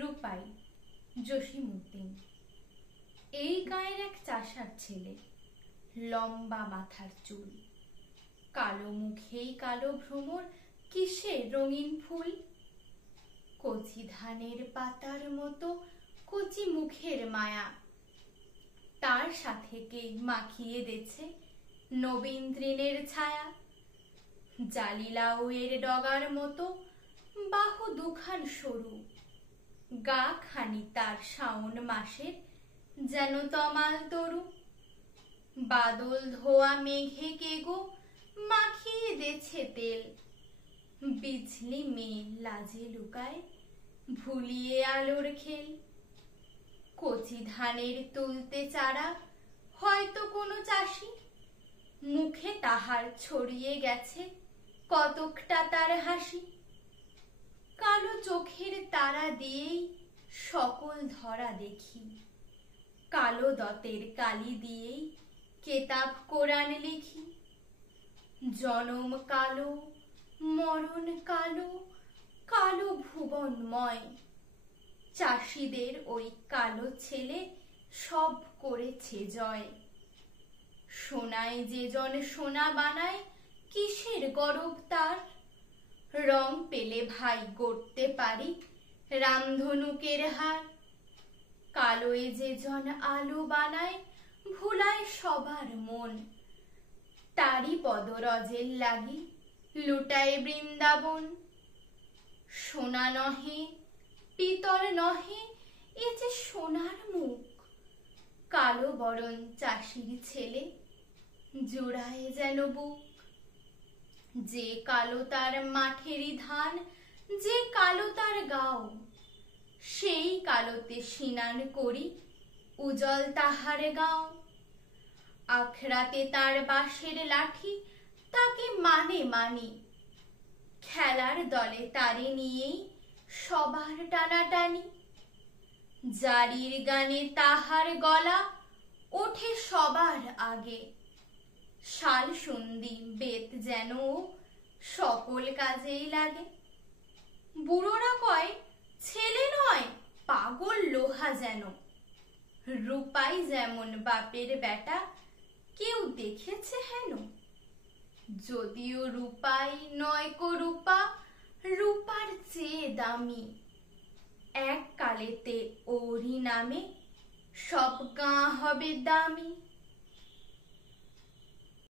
রূপাই জসিমউদ্দিন। এই গায়ের এক চাষার ছেলে, লম্বা মাথার চুল, কালো মুখেই কালো ভ্রমর, কিসের রঙিন ফুল। কচি ধানের পাতার মতো কচি মুখের মায়া, তার সাথে কে মাখিয়ে দেছে নবীন তৃণের ছায়া। জালিলাউয়ের ডগার মতো বাহু দুখান সরু, গা খানি তার শাওন মাসের যেন তমাল তরু। বাদল ধোয়া মেঘে কে গো মাখিয়ে দেছে তেল, বিজলি মেয়ে লাজে লুকায় ভুলিয়ে আলোর খেল। কচি ধানের তুলতে চারা হয়তো কোনো চাষি, মুখে তাহার ছড়িয়ে গেছে কতকটা তার হাসি। কালো চোখের তারা দিয়েই সকল ধরা দেখি, কালো দতের কালি দিয়েই কেতাব কোরআন লিখি। জনম কালো, মরণ কালো, কালো ভুবনময়, চাষিদের ওই কালো ছেলে সব করেছে জয়। সোনায় যে জন সোনা বানায়, কিসের গরব তার? রং পেলে ভাই গড়তে পারি রামধনুকের হার। কালোয় যে জন আলো বানায়, ভুলায় সবার মন, তারি পদরজের লাগি লুটায় বৃন্দাবন। সোনা নহে, পিতল নহে, এ যে সোনার মুখ, কালো বরণ চাষির ছেলে জোড়ায় যেন বুক। যে কালো তার মাঠেরই ধান, যে কালো তার গাও, সেই কালোতে স্নান করি উজ্জ্বল তাহার গাও। আখড়াতে তার বাঁশের লাঠি, তাকে মানে মানি, খেলার দলে তারে নিয়েই সবার টানাটানি। জারির গানে তাহার গলা ওঠে সবার আগে, শাল সন্ধি বেত যেন সকল কাজেই লাগে। বুড়োরা কয় ছেলে নয় পাগল লোহা যেন, রূপাই যেমন বাপের বেটা কেউ দেখেছে হেন। যদিও রূপাই নয় কো রূপা, রূপার চেয়ে দামি, এক কালেতে ওরই নামে সব গাঁ হবে দামি।